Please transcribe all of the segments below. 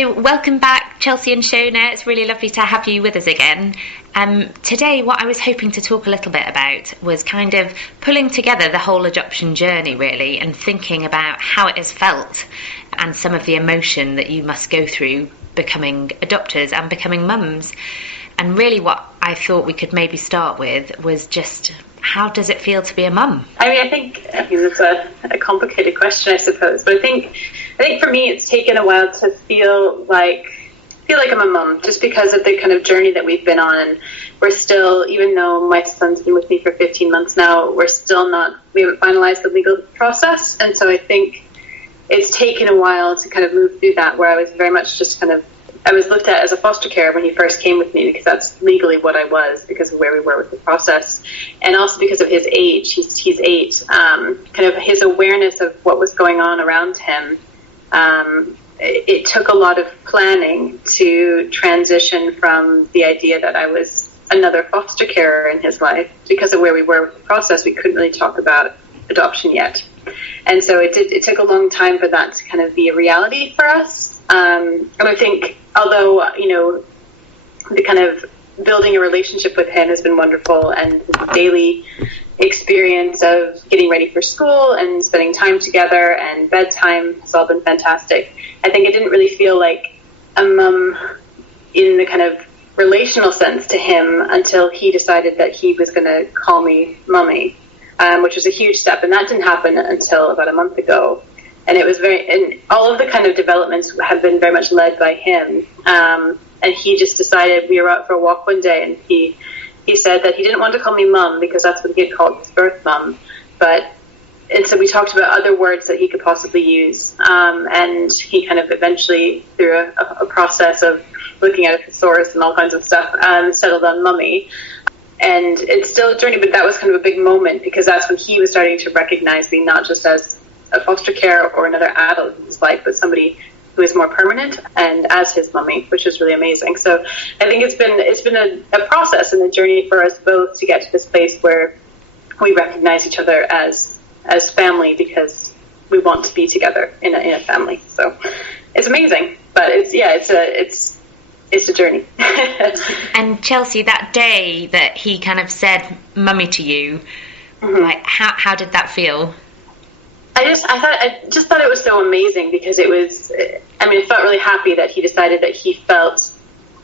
So welcome back, Chelsea and Shonagh. It's really lovely to have you with us again. Today, what I was hoping to talk a little bit about was kind of pulling together the whole adoption journey, really, and thinking about how it has felt and some of the emotion that you must go through becoming adopters and becoming mums. And really what I thought we could maybe start with was just, how does it feel to be a mum? I think it's a complicated question, I suppose. But I think for me, it's taken a while to feel like I'm a mum, just because of the kind of journey that we've been on. And we're still, even though my son's been with me for 15 months now, we haven't finalized the legal process. And so I think it's taken a while to kind of move through that, where I was very much just I was looked at as a foster care when he first came with me, because that's legally what I was, because of where we were with the process, and also because of his age. He's 8. Kind of his awareness of what was going on around him. It took a lot of planning to transition from the idea that I was another foster carer in his life. Because of where we were with the process, we couldn't really talk about adoption yet, and so it took a long time for that to kind of be a reality for us. And I think, although, the kind of building a relationship with him has been wonderful, and the daily experience of getting ready for school and spending time together and bedtime has all been fantastic. I think it didn't really feel like a mum in the kind of relational sense to him until he decided that he was going to call me mummy, which was a huge step. And that didn't happen until about a month ago. And it was and all of the kind of developments have been very much led by him. And he just decided, we were out for a walk one day, and he said that he didn't want to call me mum because that's what he had called his birth mum. And so we talked about other words that he could possibly use. And he kind of eventually, through a process of looking at a thesaurus and all kinds of stuff, settled on mummy. And it's still a journey, but that was kind of a big moment, because that's when he was starting to recognize me not just as a foster care or another adult in his life, but somebody who is more permanent, and as his mummy, which is really amazing. So I think it's been a process and a journey for us both to get to this place where we recognize each other as family, because we want to be together in a family. So it's amazing, but it's a journey. And Chelsea, that day that he kind of said mummy to you, like how did that feel? I just thought it was so amazing, because it felt really happy that he decided that he felt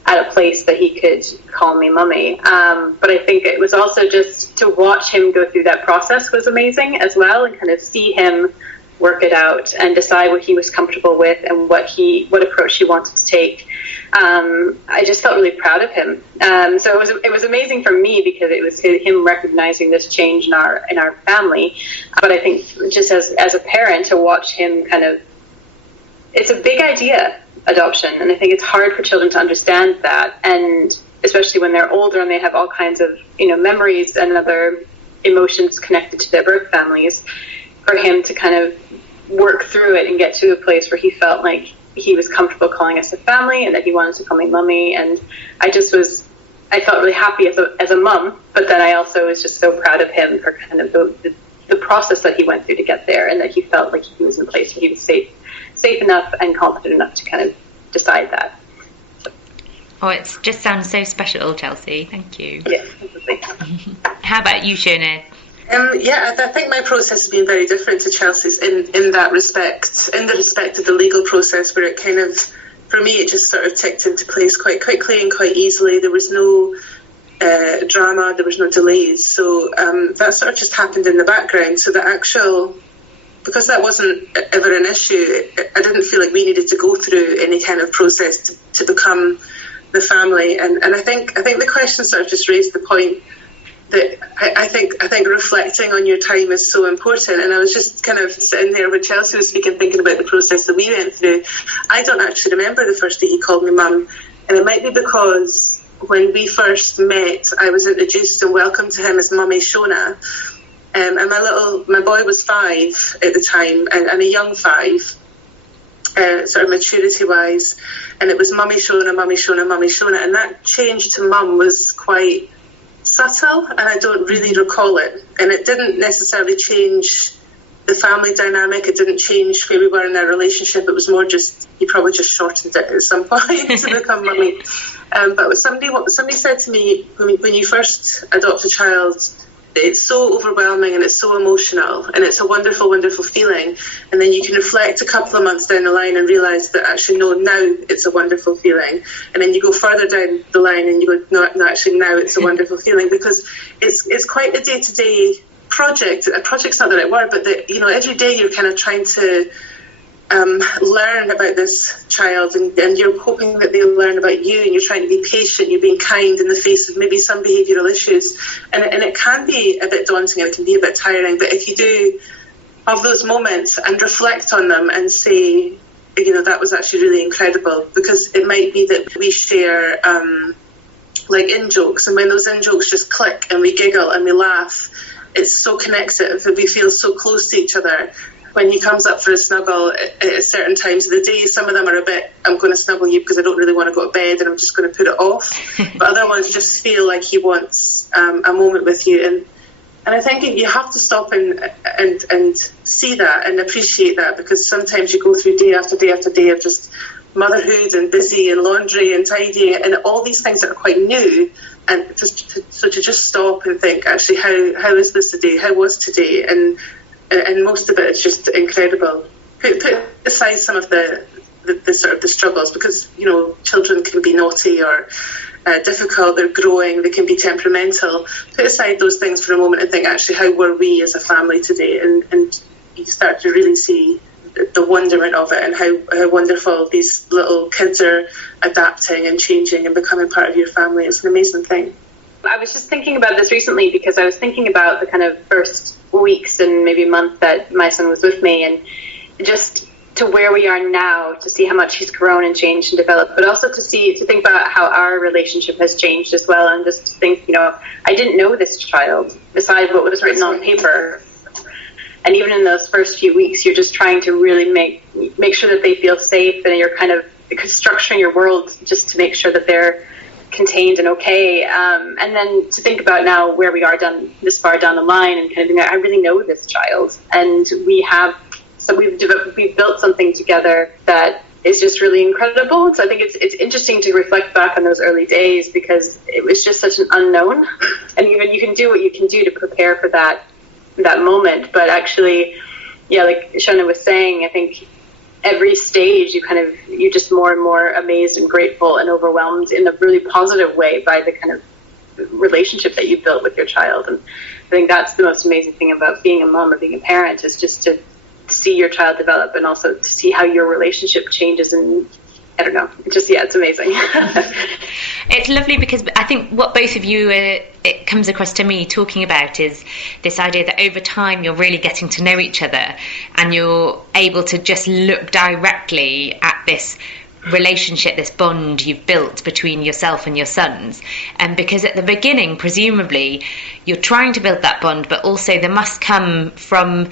at a place that he could call me mummy. But I think it was also just to watch him go through that process was amazing as well, and kind of see him work it out and decide what he was comfortable with and what approach he wanted to take. I just felt really proud of him. So it was amazing for me, because it was him recognizing this change in our family. But I think just as a parent, to watch him it's a big idea, adoption, and I think it's hard for children to understand that, and especially when they're older and they have all kinds of memories and other emotions connected to their birth families. For him to kind of work through it and get to a place where he felt like he was comfortable calling us a family, and that he wanted to call me mummy. And I felt really happy as a mum, but then I also was just so proud of him for kind of the process that he went through to get there, and that he felt like he was in a place where he was safe enough and confident enough to kind of decide that. So. Oh, it just sounds so special, Chelsea. Thank you. Yes, How about you, Shonagh? I think my process has been very different to Chelsea's in that respect, in the respect of the legal process, where it kind of, for me, it just sort of ticked into place quite quickly and quite easily. There was no drama, there was no delays, so that sort of just happened in the background. So because that wasn't ever an issue, I didn't feel like we needed to go through any kind of process to become the family. And I think the question sort of just raised the point that I think reflecting on your time is so important. And I was just kind of sitting there when Chelsea was speaking, thinking about the process that we went through. I don't actually remember the first day he called me mum, and it might be because when we first met, I was introduced and welcomed to him as Mummy Shonagh, and my boy was 5 at the time, and a young 5, sort of maturity-wise, and it was Mummy Shonagh, Mummy Shonagh, Mummy Shonagh, and that change to mum was quite subtle, and I don't really recall it, and it didn't necessarily change the family dynamic. It didn't change where we were in our relationship. It was more just, he probably just shortened it at some point to become mummy. But what somebody said to me, when you first adopt a child, it's so overwhelming and it's so emotional and it's a wonderful, wonderful feeling. And then you can reflect a couple of months down the line and realise that actually, no, now it's a wonderful feeling. And then you go further down the line and you go, no, actually, now it's a wonderful feeling, because it's quite a day-to-day project. A project's not the right word, but every day you're kind of trying to learn about this child, and you're hoping that they'll learn about you, and you're trying to be patient, you're being kind in the face of maybe some behavioural issues, and it can be a bit daunting and it can be a bit tiring. But if you do have those moments and reflect on them and say, that was actually really incredible, because it might be that we share like in-jokes, and when those in-jokes just click and we giggle and we laugh, it's so connective that we feel so close to each other. When he comes up for a snuggle at certain times of the day, some of them are a bit, I'm going to snuggle you because I don't really want to go to bed and I'm just going to put it off. But other ones just feel like he wants a moment with you. And I think you have to stop and see that and appreciate that, because sometimes you go through day after day after day of just motherhood and busy and laundry and tidying and all these things that are quite new. And to just stop and think, actually, how is this today? How was today? And most of it is just incredible. Put aside some of the sort of the struggles, because children can be naughty or difficult. They're growing. They can be temperamental. Put aside those things for a moment and think, actually, how were we as a family today? And you start to really see the wonderment of it, and how wonderful these little kids are adapting and changing and becoming part of your family. It's an amazing thing. I was just thinking about this recently, because I was thinking about the kind of first weeks and maybe month that my son was with me, and just to where we are now, to see how much he's grown and changed and developed, but also to think about how our relationship has changed as well, and just to think, I didn't know this child besides what was written on paper. And even in those first few weeks, you're just trying to really make sure that they feel safe, and you're kind of structuring your world just to make sure that they're contained and okay. And then to think about now where we are this far down the line, and kind of being like, I really know this child, and we've built something together that is just really incredible. So I think it's interesting to reflect back on those early days, because it was just such an unknown, and even you can do what you can do to prepare for that moment. But actually, like Shonagh was saying, I think every stage you're just more and more amazed and grateful and overwhelmed in a really positive way by the kind of relationship that you built with your child. And I think that's the most amazing thing about being a mom or being a parent, is just to see your child develop, and also to see how your relationship changes. And I don't know, it's amazing. It's lovely, because I think what both of you, it comes across to me talking about, is this idea that over time you're really getting to know each other, and you're able to just look directly at this relationship, this bond you've built between yourself and your sons. And because at the beginning, presumably, you're trying to build that bond, but also there must come from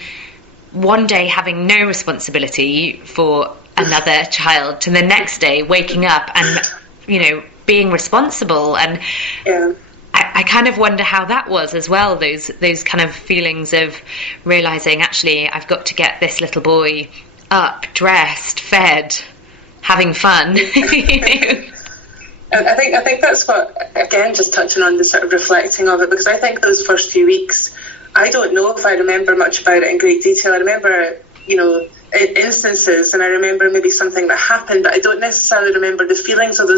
one day having no responsibility for another child to the next day waking up and being responsible. And I kind of wonder how that was as well, those kind of feelings of realizing, actually, I've got to get this little boy up, dressed, fed, having fun. I think that's what, again, just touching on the sort of reflecting of it, because I think those first few weeks, I don't know if I remember much about it in great detail. I remember, instances, and I remember maybe something that happened, but I don't necessarily remember the feelings of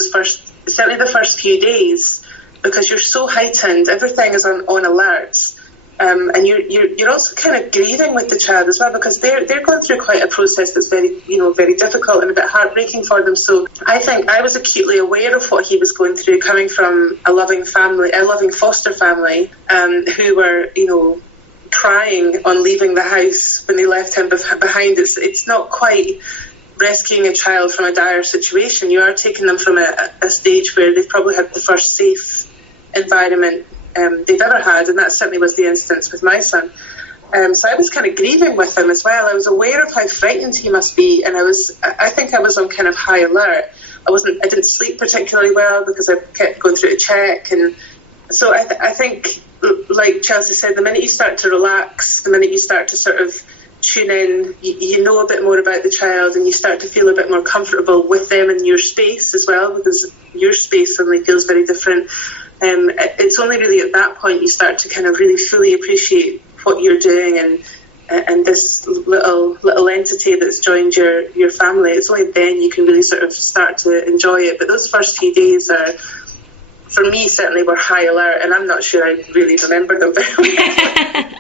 certainly the first few days, because you're so heightened, everything is on alert, and you're also kind of grieving with the child as well, because they're going through quite a process that's very difficult and a bit heartbreaking for them. So I think I was acutely aware of what he was going through, coming from a loving foster family, who were crying on leaving the house when they left him behind. It's not quite rescuing a child from a dire situation. You are taking them from a stage where they've probably had the first safe environment they've ever had, and that certainly was the instance with my son. So I was kind of grieving with him as well. I was aware of how frightened he must be, and I think I was on kind of high alert. I didn't sleep particularly well, because I kept going through a check, and so I think, like Chelsea said, the minute you start to relax, the minute you start to sort of tune in, you know a bit more about the child, and you start to feel a bit more comfortable with them in your space as well, because your space suddenly feels very different. It's only really at that point you start to kind of really fully appreciate what you're doing and this little entity that's joined your family. It's only then you can really sort of start to enjoy it. But those first few days are, for me, certainly were high alert, and I'm not sure I really remember them very well.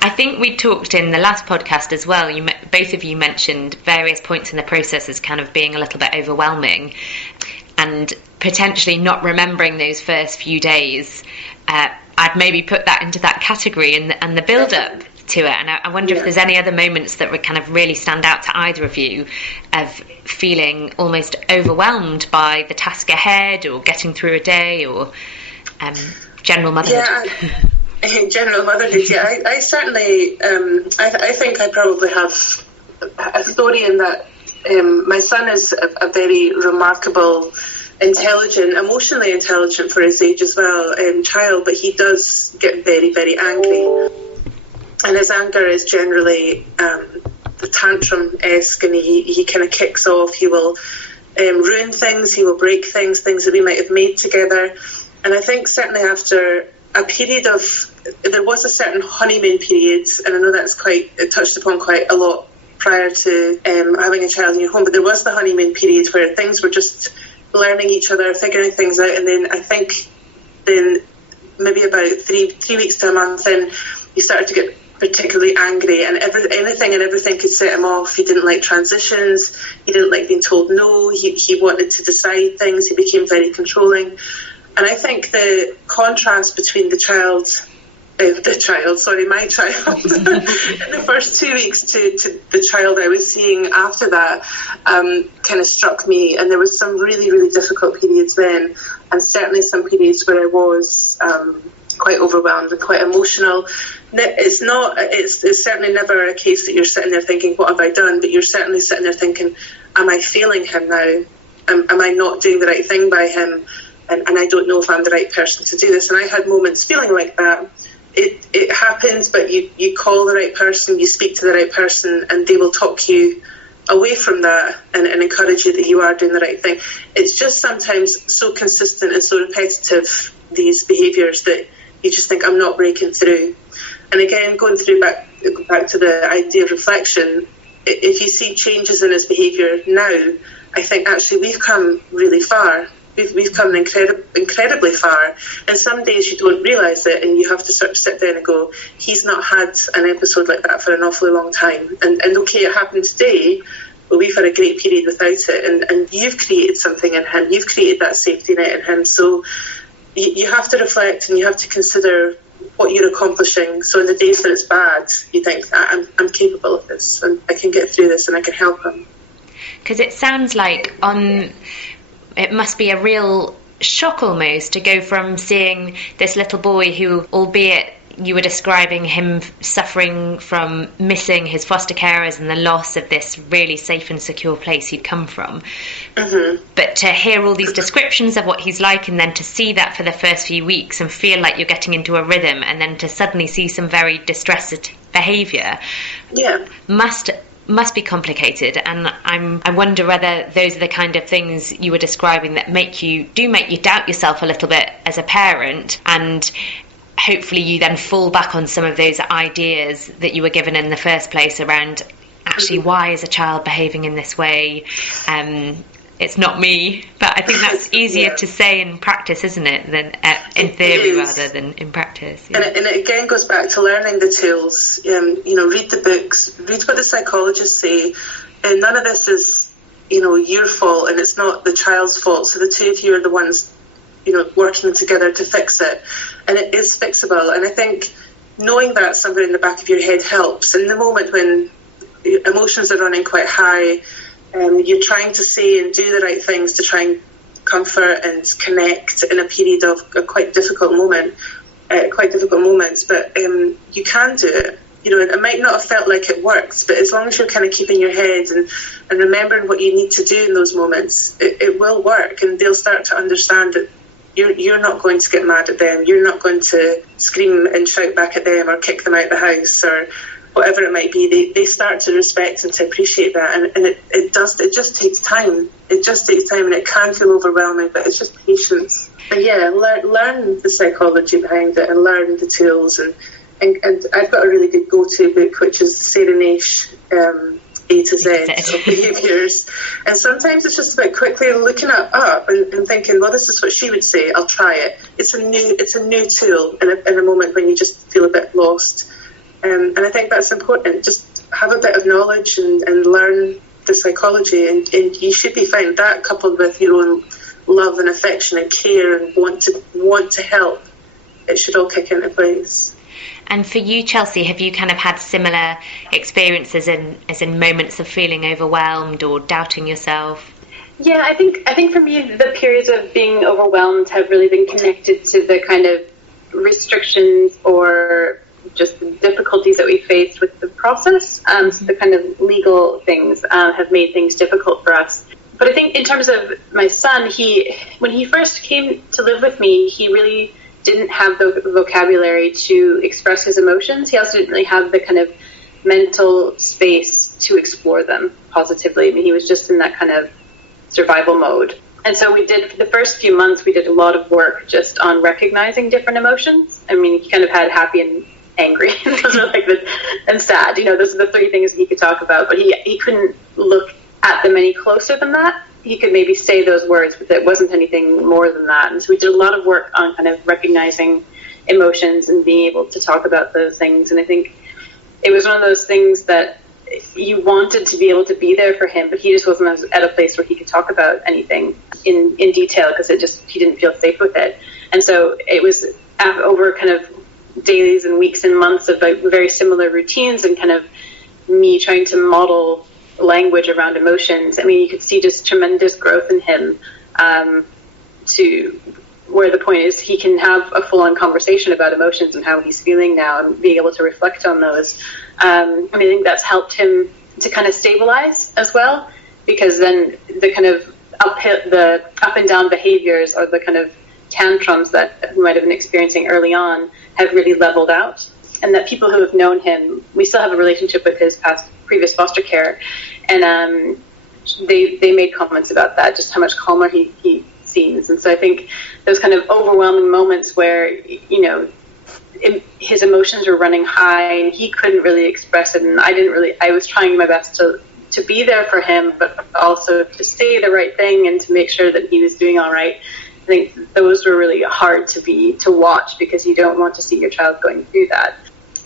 I think we talked in the last podcast as well, both of you mentioned various points in the process as kind of being a little bit overwhelming and potentially not remembering those first few days. I'd maybe put that into that category and the build-up to it. And I wonder if there's any other moments that would kind of really stand out to either of you of feeling almost overwhelmed by the task ahead or getting through a day or general motherhood. Yeah, general motherhood, yeah. I certainly, I think I probably have a story in that my son is a very remarkable, intelligent, emotionally intelligent for his age as well, child, but he does get very, very angry. And his anger is generally tantrum-esque, and he kind of kicks off. He will ruin things, he will break things that we might have made together. And I think certainly after a period of, there was a certain honeymoon period, and I know that's touched upon quite a lot prior to having a child in your home, but there was the honeymoon period where things were just learning each other, figuring things out, and then I think then maybe about three weeks to a month in, he started to get particularly angry, and anything and everything could set him off. He didn't like transitions, he didn't like being told no, he wanted to decide things, he became very controlling. And I think the contrast between my child in the first 2 weeks to the child I was seeing after that kind of struck me. And there was some really, really difficult periods then, and certainly some periods where I was quite overwhelmed and quite emotional. It's certainly never a case that you're sitting there thinking, what have I done? But you're certainly sitting there thinking, am I failing him now? Am I not doing the right thing by him? And I don't know if I'm the right person to do this. And I had moments feeling like that. It happens, but you call the right person, you speak to the right person, and they will talk you away from that and encourage you that you are doing the right thing. It's just sometimes so consistent and so repetitive, these behaviours, that you just think, I'm not breaking through. And again, going back to the idea of reflection, if you see changes in his behaviour now, I think actually we've come really far. We've come incredibly far, and some days you don't realise it, and you have to sort of sit there and go, he's not had an episode like that for an awfully long time, and okay, it happened today, but we've had a great period without it, and you've created something in him, you've created that safety net in him, so you have to reflect and you have to consider what you're accomplishing. So in the days that it's bad, you think, I'm capable of this, and I can get through this, and I can help him. Because it sounds like it must be a real shock almost to go from seeing this little boy who, albeit you were describing him suffering from missing his foster carers and the loss of this really safe and secure place he'd come from, but to hear all these descriptions of what he's like, and then to see that for the first few weeks and feel like you're getting into a rhythm, and then to suddenly see some very distressed behaviour, must be complicated. And I wonder whether those are the kind of things you were describing that make you doubt yourself a little bit as a parent, and hopefully you then fall back on some of those ideas that you were given in the first place around actually why is a child behaving in this way. It's not me, but I think that's easier to say in practice, isn't it, than in theory rather than in practice. Yeah. And it again goes back to learning the tools. Read the books, read what the psychologists say, and none of this is, your fault, and it's not the child's fault. So the two of you are the ones, working together to fix it, and it is fixable. And I think knowing that somewhere in the back of your head helps. In the moment when emotions are running quite high, you're trying to say and do the right things to try and comfort and connect in a period of a quite difficult moments, but you can do it. It might not have felt like it worked, but as long as you're kind of keeping your head and remembering what you need to do in those moments, it will work, and they'll start to understand that you're not going to get mad at them, you're not going to scream and shout back at them or kick them out the house or whatever it might be, they start to respect and to appreciate that. And it just takes time. It just takes time, and it can feel overwhelming, but it's just patience. And yeah, learn the psychology behind it and learn the tools. And I've got a really good go-to book, which is Sarah Naish, A to Z of behaviours. And sometimes it's just about quickly looking it up and thinking, well, this is what she would say, I'll try it. It's a new tool in a moment when you just feel a bit lost. And I think that's important. Just have a bit of knowledge and learn the psychology, and you should be fine. That, coupled with your own love and affection and care and want to help, it should all kick into place. And for you, Chelsea, have you kind of had similar experiences as in moments of feeling overwhelmed or doubting yourself? Yeah, I think for me, the periods of being overwhelmed have really been connected to the kind of restrictions or just the difficulties that we faced with the process. So the kind of legal things have made things difficult for us. But I think in terms of my son, when he first came to live with me, he really didn't have the vocabulary to express his emotions. He also didn't really have the kind of mental space to explore them positively. I mean, he was just in that kind of survival mode. And so for the first few months, we did a lot of work just on recognizing different emotions. I mean, he kind of had happy and angry. Those are and sad. Those are the three things he could talk about. But he couldn't look at them any closer than that. He could maybe say those words, but it wasn't anything more than that. And so we did a lot of work on kind of recognizing emotions and being able to talk about those things. And I think it was one of those things that you wanted to be able to be there for him, but he just wasn't at a place where he could talk about anything in detail because he didn't feel safe with it. And so it was over kind of days and weeks and months of very similar routines and kind of me trying to model language around emotions. I mean, you could see just tremendous growth in him to where the point is he can have a full-on conversation about emotions and how he's feeling now and be able to reflect on those. I think that's helped him to kind of stabilize as well, because then the kind of the up and down behaviors or the kind of tantrums that we might have been experiencing early on have really leveled out. And that people who have known him, we still have a relationship with his previous foster care, and they made comments about that, just how much calmer he seems. And so I think those kind of overwhelming moments where his emotions were running high and he couldn't really express it, and I was trying my best to be there for him, but also to say the right thing and to make sure that he was doing all right. I think those were really hard to watch, because you don't want to see your child going through that.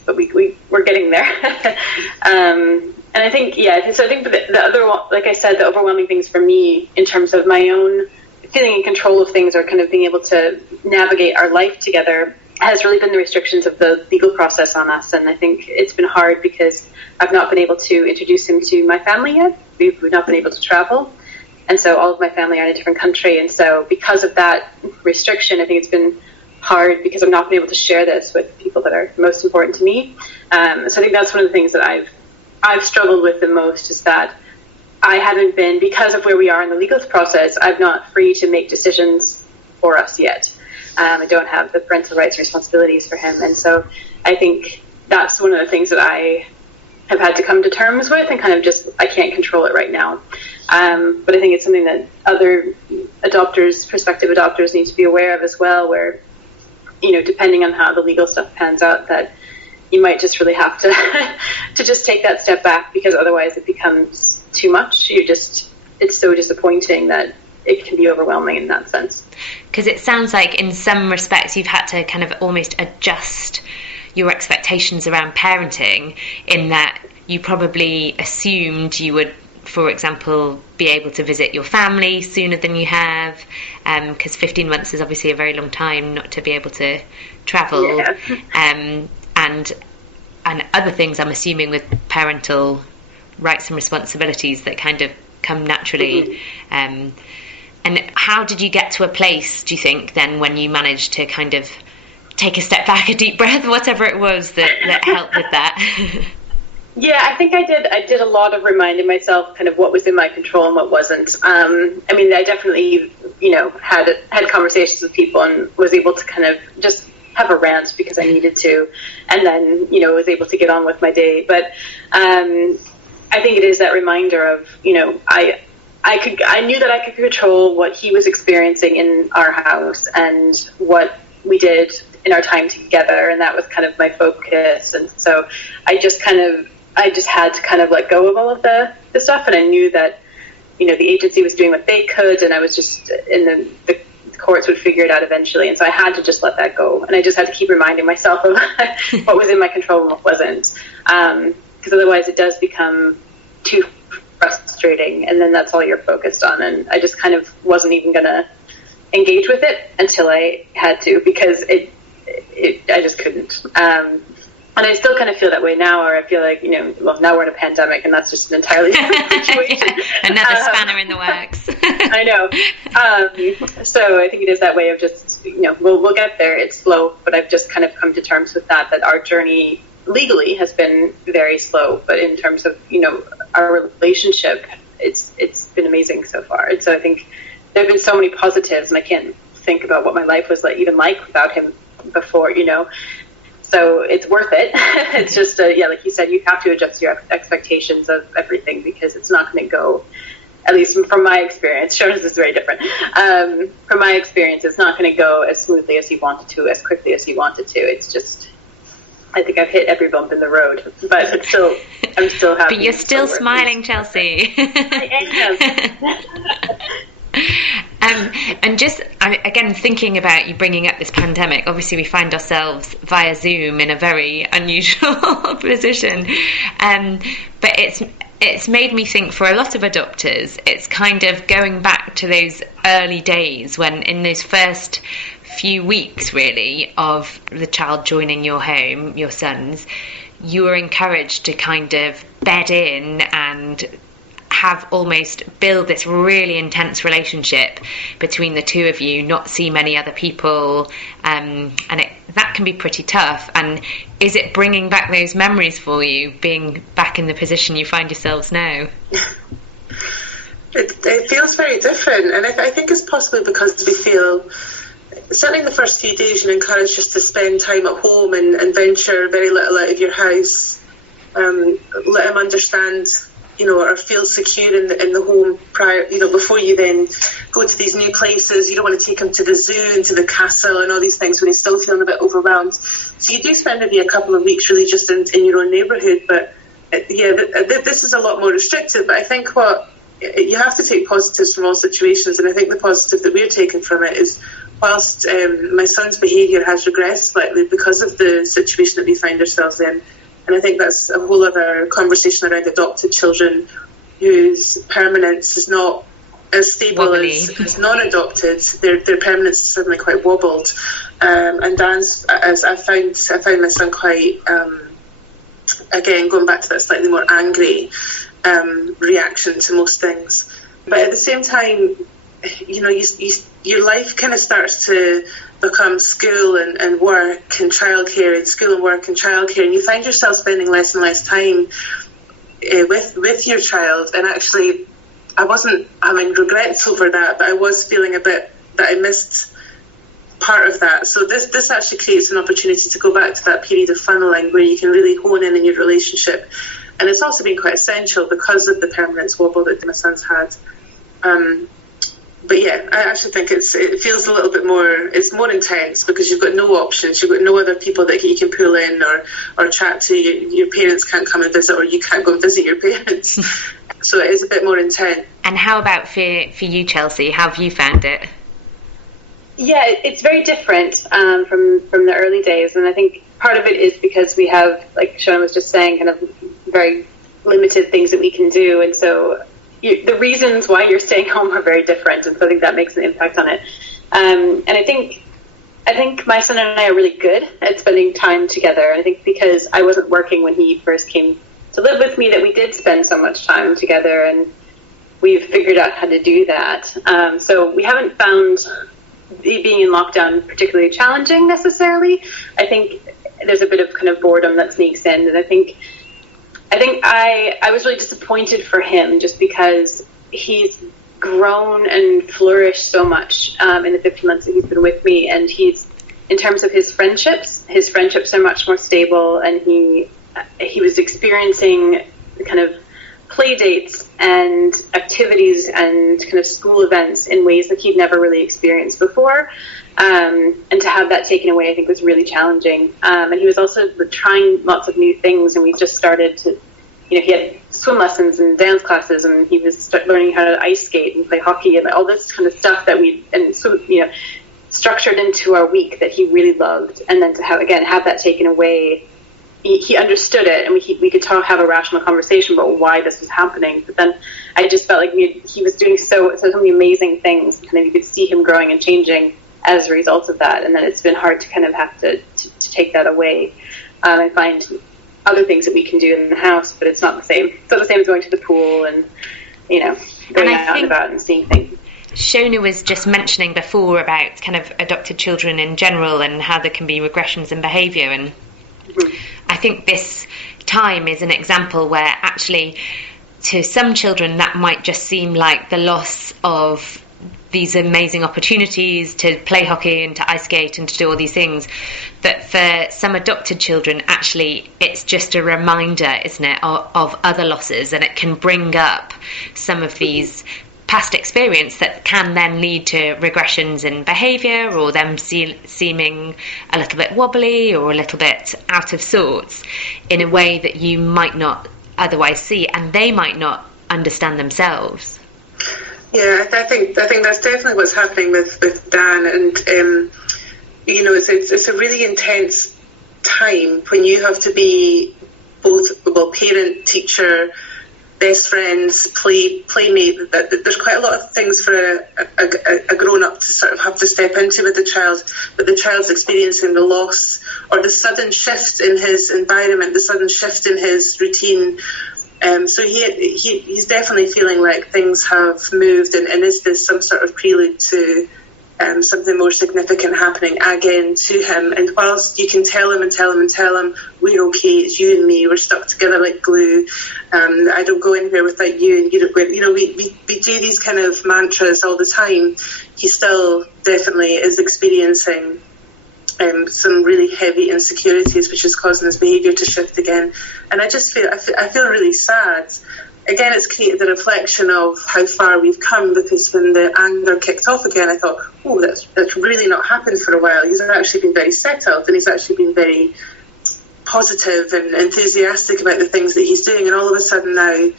But we're getting there. And I think, so I think the other, like I said, the overwhelming things for me in terms of my own feeling in control of things or kind of being able to navigate our life together has really been the restrictions of the legal process on us. And I think it's been hard because I've not been able to introduce him to my family yet. We've not been able to travel. And so all of my family are in a different country. And so because of that restriction, I think it's been hard because I've not been able to share this with people that are most important to me. So I think that's one of the things that I've struggled with the most, is that I haven't been, because of where we are in the legal process, I'm not free to make decisions for us yet. I don't have the parental rights and responsibilities for him. And so I think that's one of the things that I have had to come to terms with, and kind of just, I can't control it right now. But I think it's something that other prospective adopters need to be aware of as well, where, depending on how the legal stuff pans out, that you might just really have to to just take that step back, because otherwise it becomes too much. It's so disappointing that it can be overwhelming in that sense. Because it sounds like in some respects you've had to kind of almost adjust your expectations around parenting, in that you probably assumed you would, for example, be able to visit your family sooner than you have, because 15 months is obviously a very long time not to be able to travel. Yeah. And other things, I'm assuming, with parental rights and responsibilities that kind of come naturally. Mm-hmm. And how did you get to a place, do you think, then, when you managed to kind of take a step back, a deep breath, whatever it was that helped with that? Yeah, I think I did a lot of reminding myself kind of what was in my control and what wasn't. I definitely, had conversations with people and was able to kind of just have a rant because I needed to, and then, you know, was able to get on with my day. But I think it is that reminder of, you know, I knew that I could control what he was experiencing in our house and what we did in our time together, and that was kind of my focus. And so I just had to kind of let go of all of the stuff, and I knew that, you know, the agency was doing what they could, and I was just in the courts would figure it out eventually. And so I had to just let that go, and I just had to keep reminding myself of what was in my control and what wasn't, because otherwise it does become too frustrating, and then that's all you're focused on. And I just kind of wasn't even going to engage with it until I had to, because I just couldn't. And I still kind of feel that way now, or I feel like, you know, well, now we're in a pandemic, and that's just an entirely different situation. Another spanner in the works. I know. So I think it is that way of just, you know, we'll get there. It's slow, but I've just kind of come to terms with that our journey legally has been very slow, but in terms of, you know, our relationship, it's been amazing so far. And so I think there have been so many positives, and I can't think about what my life was like without him before, you know. So it's worth it. It's just, like you said, you have to adjust your expectations of everything, because it's not going to go, at least from my experience, Shonagh's is very different. From my experience, it's not going to go as smoothly as you wanted to, as quickly as you wanted to. It's just, I think I've hit every bump in the road, but I'm still happy. But you're still smiling, Chelsea. I am. And just, again, thinking about you bringing up this pandemic, obviously we find ourselves via Zoom in a very unusual position. But it's made me think, for a lot of adopters, it's kind of going back to those early days when, in those first few weeks, really, of the child joining your home, your sons, you were encouraged to kind of bed in and have almost build this really intense relationship between the two of you, not see many other people, and that can be pretty tough. And is it bringing back those memories for you, being back in the position you find yourselves now? It feels very different, and I think it's possibly because we feel, certainly in the first few days, you're encouraged just to spend time at home and venture very little out of your house. Let him understand, you know, or feel secure in the home prior, you know, before you then go to these new places. You don't want to take him to the zoo and to the castle and all these things when he's still feeling a bit overwhelmed. So you do spend maybe a couple of weeks really just in your own neighbourhood. But this is a lot more restrictive. But I think what you have to take positives from all situations, and I think the positive that we're taking from it is, whilst my son's behaviour has regressed slightly because of the situation that we find ourselves in, and I think that's a whole other conversation around adopted children whose permanence is not as stable as non-adopted. Their permanence is suddenly quite wobbled. And Dan's, as I found my son quite, again, going back to that slightly more angry reaction to most things. But at the same time, you know, your life kind of starts to become school and work and childcare, and school and work and childcare, and you find yourself spending less and less time with your child. And actually, I wasn't having regrets over that, but I was feeling a bit that I missed part of that. So this actually creates an opportunity to go back to that period of funneling where you can really hone in your relationship. And it's also been quite essential because of the permanence wobble that my son's had. But yeah, I actually think it feels a little bit more, it's more intense because you've got no options, you've got no other people that you can pull in or chat to. Your parents can't come and visit, or you can't go and visit your parents. So it is a bit more intense. And how about for you, Chelsea? How have you found it? Yeah, it's very different from the early days, and I think part of it is because we have, like Shonagh was just saying, kind of very limited things that we can do, and so the reasons why you're staying home are very different, and so I think that makes an impact on it. And I think my son and I are really good at spending time together. And I think because I wasn't working when he first came to live with me, that we did spend so much time together, and we've figured out how to do that. So we haven't found being in lockdown particularly challenging necessarily. I think there's a bit of kind of boredom that sneaks in, and I think I was really disappointed for him, just because he's grown and flourished so much in the 15 months that he's been with me, and he's in terms of his friendships are much more stable, and he was experiencing kind of play dates and activities and kind of school events in ways that he'd never really experienced before. And to have that taken away, I think, was really challenging. And he was also trying lots of new things, and we just started to, he had swim lessons and dance classes, and he was learning how to ice skate and play hockey and all this kind of stuff that structured into our week that he really loved. And then to have that taken away, he understood it, and we could have a rational conversation about why this was happening. But then I just felt like he was doing so many amazing things, and then you could see him growing and changing as a result of that. And then it's been hard to kind of have to take that away and find other things that we can do in the house, but it's not the same. It's not the same as going to the pool and going out and about and seeing things. Shonagh was just mentioning before about kind of adopted children in general and how there can be regressions in behaviour, and I think this time is an example where actually to some children that might just seem like the loss of these amazing opportunities to play hockey and to ice skate and to do all these things, but for some adopted children actually it's just a reminder, isn't it, of other losses, and it can bring up some of these past experience that can then lead to regressions in behaviour, or them seeming a little bit wobbly or a little bit out of sorts in a way that you might not otherwise see, and they might not understand themselves. Yeah, I think that's definitely what's happening with Dan, and it's a really intense time when you have to be both parent, teacher, best friends, playmate. There's quite a lot of things for a grown-up to sort of have to step into with the child, but the child's experiencing the loss or the sudden shift in his environment, the sudden shift in his routine. So he's definitely feeling like things have moved, and is this some sort of prelude to something more significant happening again to him? And whilst you can tell him, we're okay, it's you and me, we're stuck together like glue, I don't go anywhere without you, and you don't go, we do these kind of mantras all the time, he still definitely is experiencing some really heavy insecurities, which is causing his behaviour to shift again. And I feel really sad. Again, it's created the reflection of how far we've come, because when the anger kicked off again, I thought, that's really not happened for a while. He's actually been very settled, and he's actually been very positive and enthusiastic about the things that he's doing. And all of a sudden now,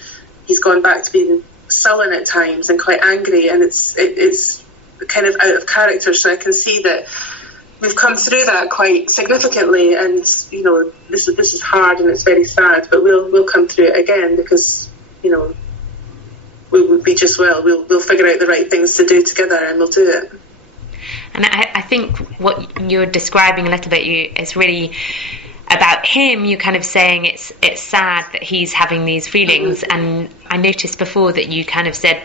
he's gone back to being sullen at times and quite angry, and it's kind of out of character. So I can see that we've come through that quite significantly, and this is hard and it's very sad, but we'll come through it again, because we'll be just well. We'll figure out the right things to do together, and we'll do it. And I think what you're describing a little bit is really about him. You kind of saying it's sad that he's having these feelings, and I noticed before that you kind of said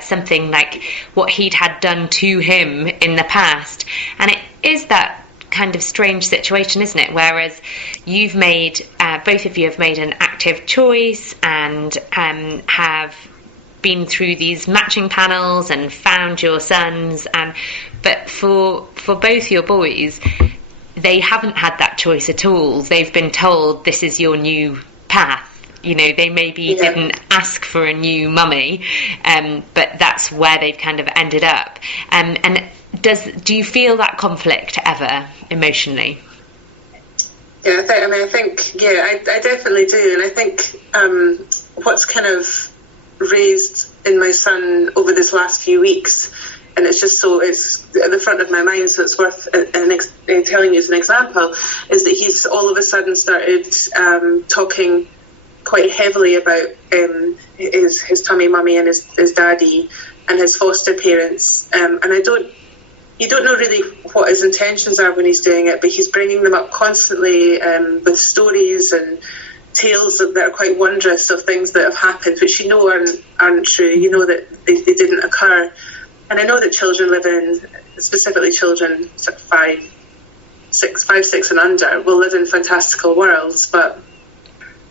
something like what he'd had done to him in the past, and it is that kind of strange situation, isn't it? Whereas you've made, both of you have made an active choice and have been through these matching panels and found your sons, but for both your boys, they haven't had that choice at all. They've been told this is your new path. They maybe didn't ask for a new mummy, but that's where they've kind of ended up. And do you feel that conflict ever emotionally? Yeah, I think I definitely do. And I think what's kind of raised in my son over this last few weeks, and it's at the front of my mind, so it's worth telling you as an example, is that he's all of a sudden started talking quite heavily about his tummy mummy and his daddy and his foster parents, and you don't know really what his intentions are when he's doing it, but he's bringing them up constantly with stories and tales that are quite wondrous of things that have happened, which aren't true. That they didn't occur. And I know that children specifically children 5, 6 and under, will live in fantastical worlds, but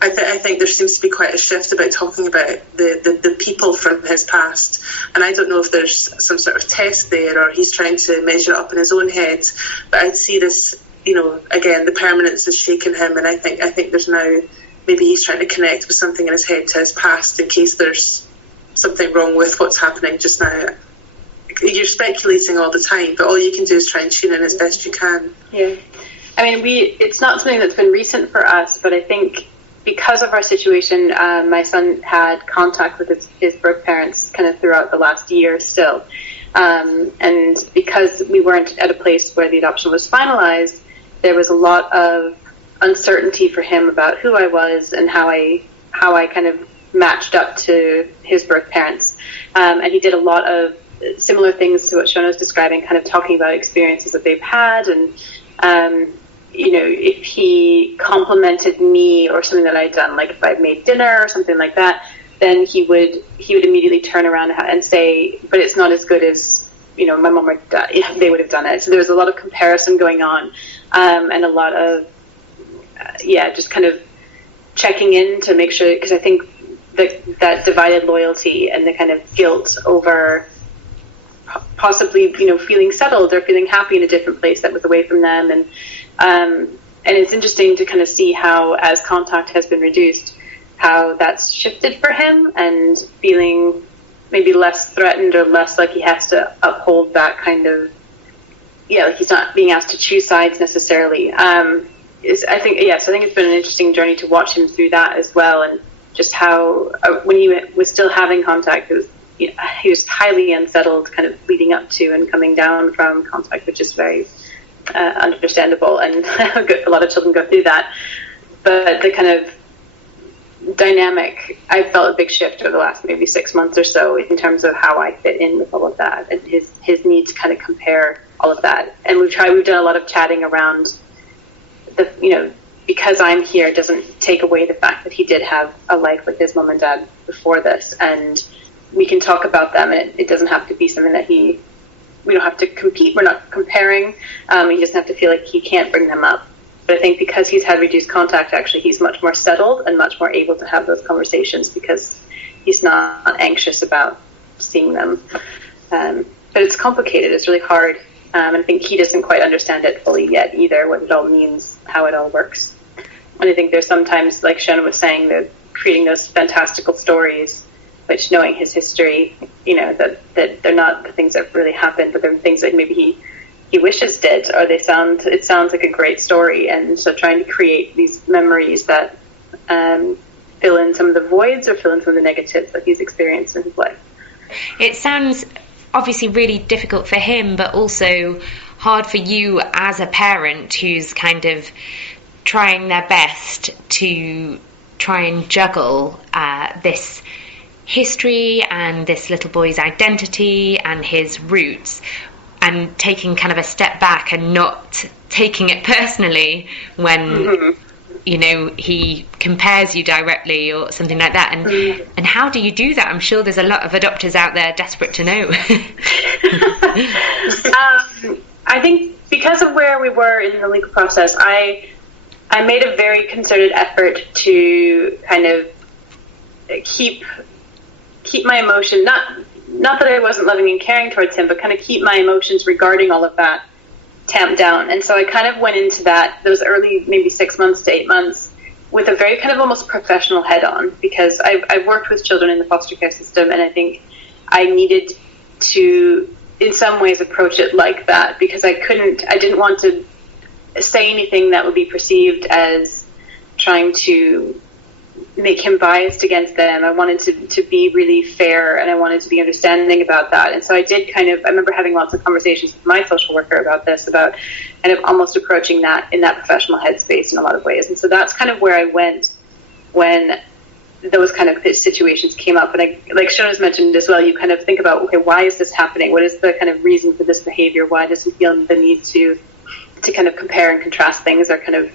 I think there seems to be quite a shift about talking about the people from his past, and I don't know if there's some sort of test there or he's trying to measure it up in his own head, but I'd see this, again, the permanence is shaking him, and I think there's now, maybe he's trying to connect with something in his head to his past in case there's something wrong with what's happening just now. You're speculating all the time, but all you can do is try and tune in as best you can. Yeah. I mean, it's not something that's been recent for us, but I think because of our situation, my son had contact with his birth parents kind of throughout the last year still. And because we weren't at a place where the adoption was finalized, there was a lot of uncertainty for him about who I was and how I kind of matched up to his birth parents. And he did a lot of similar things to what Shonagh was describing, kind of talking about experiences that they've had, and if he complimented me or something that I'd done, like if I'd made dinner or something like that, then he would immediately turn around and say, but it's not as good as my mom or dad, they would have done it. So there was a lot of comparison going on, and a lot of just kind of checking in to make sure, because I think that divided loyalty and the kind of guilt over possibly feeling settled or feeling happy in a different place that was away from them, and it's interesting to kind of see how, as contact has been reduced, how that's shifted for him, and feeling maybe less threatened or less like he has to uphold that kind of like he's not being asked to choose sides necessarily. I think it's been an interesting journey to watch him through that as well, and just how when he was still having contact, it was he was highly unsettled kind of leading up to and coming down from contact, which is very understandable, and a lot of children go through that. But the kind of dynamic, I felt a big shift over the last maybe 6 months or so in terms of how I fit in with all of that, and his need to kind of compare all of that. And we've done a lot of chatting around because I'm here doesn't take away the fact that he did have a life with his mom and dad before this, and we can talk about them, and it doesn't have to be something that we don't have to compete, we're not comparing, he doesn't have to feel like he can't bring them up. But I think because he's had reduced contact, actually he's much more settled and much more able to have those conversations because he's not anxious about seeing them. But it's complicated, it's really hard, and I think he doesn't quite understand it fully yet either, what it all means, how it all works. And I think there's sometimes, like Shonagh was saying, that creating those fantastical stories, which, knowing his history, that they're not the things that really happened, but they're things that maybe he wishes did, or it sounds like a great story. And so trying to create these memories that fill in some of the voids or fill in some of the negatives that he's experienced in his life. It sounds obviously really difficult for him, but also hard for you as a parent who's kind of trying their best to try and juggle this history and this little boy's identity and his roots, and taking kind of a step back and not taking it personally when he compares you directly or something like that, and how do you do that? I'm sure there's a lot of adopters out there desperate to know. I think because of where we were in the legal process, I made a very concerted effort to kind of keep my emotion, not that I wasn't loving and caring towards him, but kind of keep my emotions regarding all of that tamped down. And so I kind of went into those early maybe 6 months to 8 months with a very kind of almost professional head on, because I've worked with children in the foster care system, and I think I needed to in some ways approach it like that, because I didn't want to say anything that would be perceived as trying to make him biased against them. I wanted to be really fair, and I wanted to be understanding about that. And so I remember having lots of conversations with my social worker about this, about kind of almost approaching that in that professional headspace in a lot of ways. And so that's kind of where I went when those kind of situations came up. And like Shonagh's mentioned as well, you kind of think about, okay, why is this happening? What is the kind of reason for this behavior? Why does he feel the need to kind of compare and contrast things, or kind of,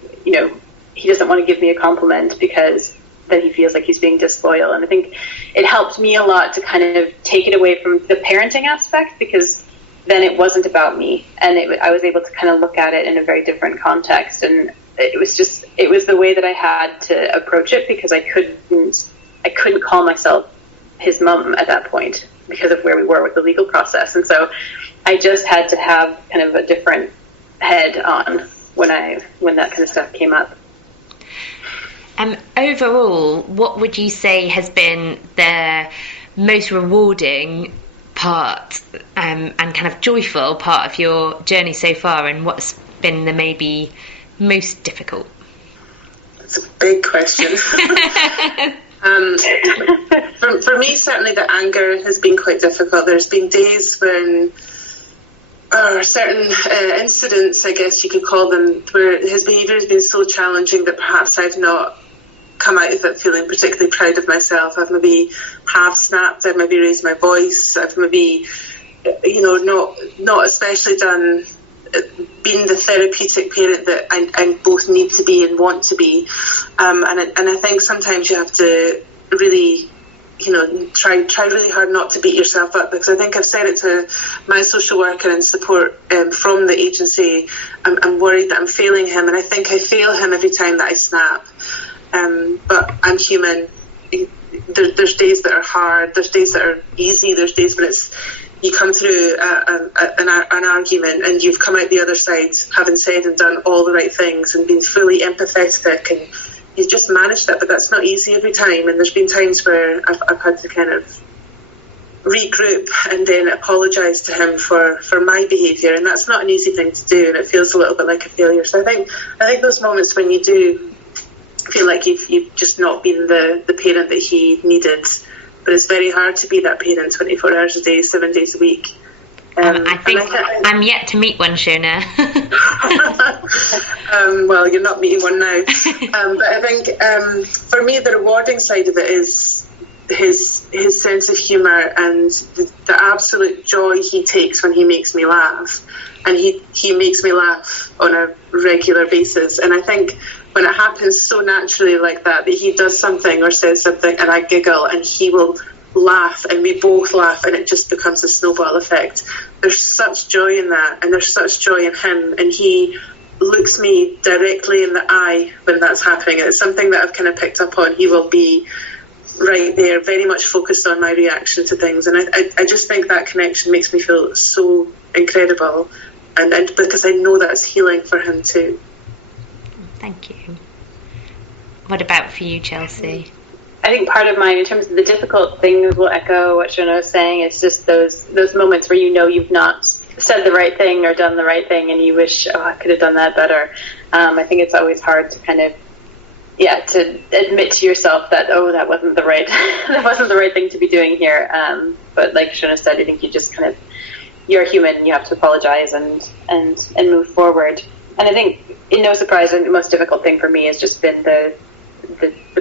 he doesn't want to give me a compliment because then he feels like he's being disloyal. And I think it helped me a lot to kind of take it away from the parenting aspect, because then it wasn't about me, and I was able to kind of look at it in a very different context. And it was the way that I had to approach it, because I couldn't call myself his mum at that point because of where we were with the legal process. And so I just had to have kind of a different head on when that kind of stuff came up. Overall, what would you say has been the most rewarding part and kind of joyful part of your journey so far, and what's been the maybe most difficult? It's a big question. For me, certainly the anger has been quite difficult. There's been days when certain incidents, I guess you could call them, where his behaviour has been so challenging that perhaps I've not come out of it feeling particularly proud of myself. I've maybe half snapped, I've maybe raised my voice, I've maybe, not especially done being the therapeutic parent that I both need to be and want to be. And I think sometimes you have to really, try really hard not to beat yourself up, because I think I've said it to my social worker and support from the agency. I'm worried that I'm failing him, and I think I fail him every time that I snap. But I'm human. There's days that are hard, there's days that are easy, there's days when you come through an argument and you've come out the other side having said and done all the right things and been fully empathetic, and you just manage that. But that's not easy every time, and there's been times where I've had to kind of regroup and then apologise to him for my behaviour, and that's not an easy thing to do, and it feels a little bit like a failure. So I think those moments when you do feel like you've just not been the parent that he needed, but it's very hard to be that parent 24 hours a day, 7 days a week. I think I'm yet to meet one, Shonagh. Well, you're not meeting one now. But I think for me, the rewarding side of it is his sense of humour and the absolute joy he takes when he makes me laugh. And he makes me laugh on a regular basis. And I think when it happens so naturally like that he does something or says something and I giggle and he will laugh and we both laugh, and it just becomes a snowball effect. There's such joy in that, and there's such joy in him, and he looks me directly in the eye when that's happening, and it's something that I've kind of picked up on. He will be right there, very much focused on my reaction to things, and I just think that connection makes me feel so incredible, and because I know that's healing for him too. Thank you. What about for you, Chelsea? I think part of mine, in terms of the difficult things, will echo what Shonagh was saying. It's just those moments where you've not said the right thing or done the right thing, and you wish, I could have done that better. I think it's always hard to kind of, to admit to yourself that that wasn't the right thing to be doing here. But like Shonagh said, I think you just kind of, you're human, and you have to apologize and move forward. And I think, in no surprise, the most difficult thing for me has just been the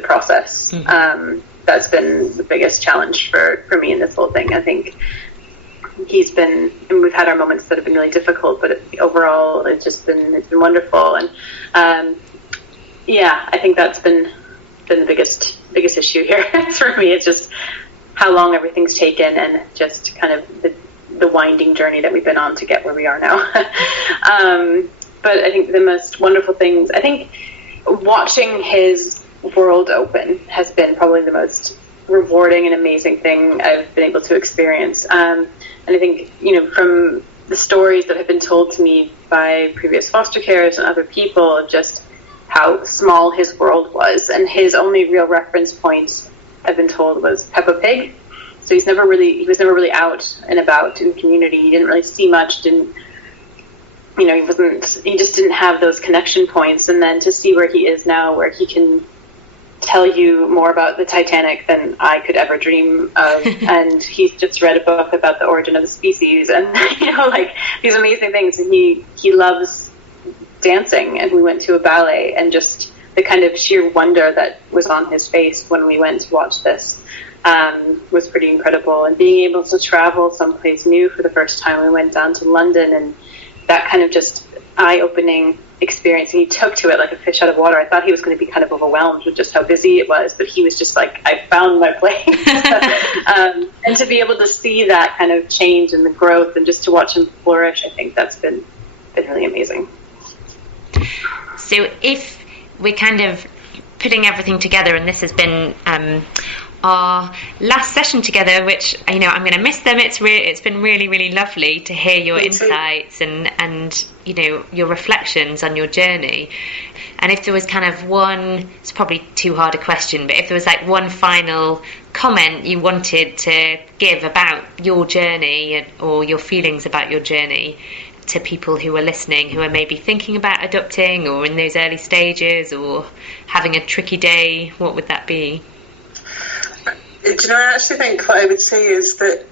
process. Mm-hmm. That's been the biggest challenge for me in this whole thing. I think and we've had our moments that have been really difficult, but overall it's been wonderful. And I think that's been the biggest issue here for me. It's just how long everything's taken, and just kind of the winding journey that we've been on to get where we are now. But I think the most wonderful things, I think watching his world open has been probably the most rewarding and amazing thing I've been able to experience. And I think, from the stories that have been told to me by previous foster carers and other people, just how small his world was. And his only real reference point, I've been told, was Peppa Pig. So he was never really out and about in the community. He didn't really see much, he just didn't have those connection points. And then to see where he is now, where he can tell you more about the Titanic than I could ever dream of. And he's just read a book about the origin of the species, and these amazing things. And he loves dancing, and we went to a ballet, and just the kind of sheer wonder that was on his face when we went to watch this was pretty incredible. And being able to travel someplace new for the first time, we went down to London, and that kind of just eye-opening experience, and he took to it like a fish out of water. I thought he was going to be kind of overwhelmed with just how busy it was, but he was just like, I found my place. And to be able to see that kind of change and the growth, and just to watch him flourish, I think that's been really amazing. So if we're kind of putting everything together, and this has been our last session together, which I'm going to miss them. It's been really, really lovely to hear your insights and your reflections on your journey. And if there was kind of one, it's probably too hard a question, but if there was like one final comment you wanted to give about your journey or your feelings about your journey to people who are listening, who are maybe thinking about adopting or in those early stages or having a tricky day, what would that be? I actually think what I would say is that,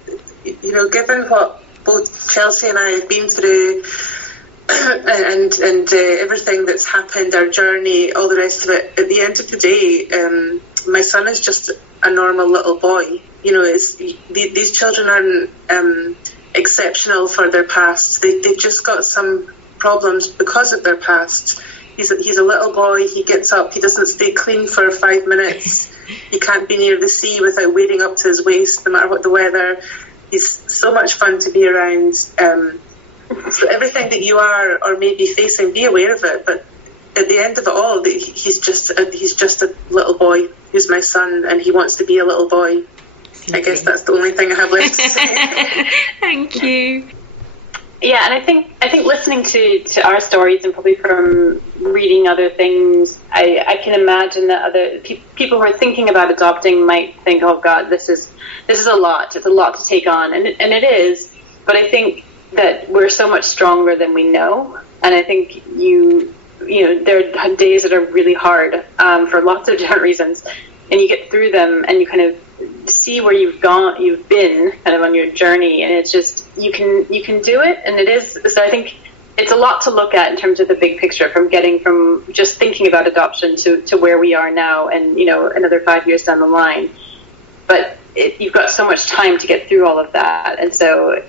given what both Chelsea and I have been through and everything that's happened, our journey, all the rest of it, at the end of the day, my son is just a normal little boy. These children aren't exceptional for their past. They've just got some problems because of their past. He's a little boy. He gets up. He doesn't stay clean for 5 minutes. He can't be near the sea without wading up to his waist, no matter what the weather. He's so much fun to be around. So everything that you are or may be facing, be aware of it. But at the end of it all, he's just a little boy who's my son, and he wants to be a little boy. I guess that's the only thing I have left to say. Thank you. Yeah, and I think listening to our stories and probably from reading other things, I can imagine that other people who are thinking about adopting might think, oh God, this is a lot. It's a lot to take on, and it is. But I think that we're so much stronger than we know, and I think there are days that are really hard for lots of different reasons, and you get through them, and you kind of see where you've been kind of on your journey, and it's just you can do it, and it is. So I think it's a lot to look at in terms of the big picture, from getting from just thinking about adoption to where we are now, and another 5 years down the line. But you've got so much time to get through all of that, and so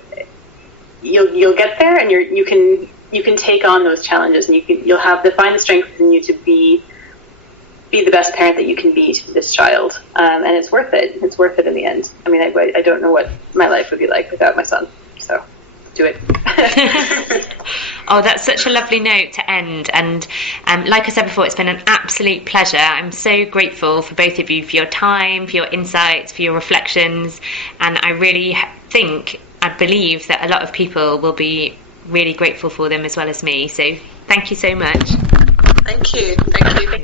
you'll get there, and you can take on those challenges, and you'll find the strength in you to be the best parent that you can be to this child, and it's worth it. It's worth it in the end. I mean, I don't know what my life would be like without my son, so do it. Oh, that's such a lovely note to end. And like I said before, it's been an absolute pleasure. I'm so grateful for both of you, for your time, for your insights, for your reflections, and I really I believe that a lot of people will be really grateful for them as well as me. So thank you so much. Thank you.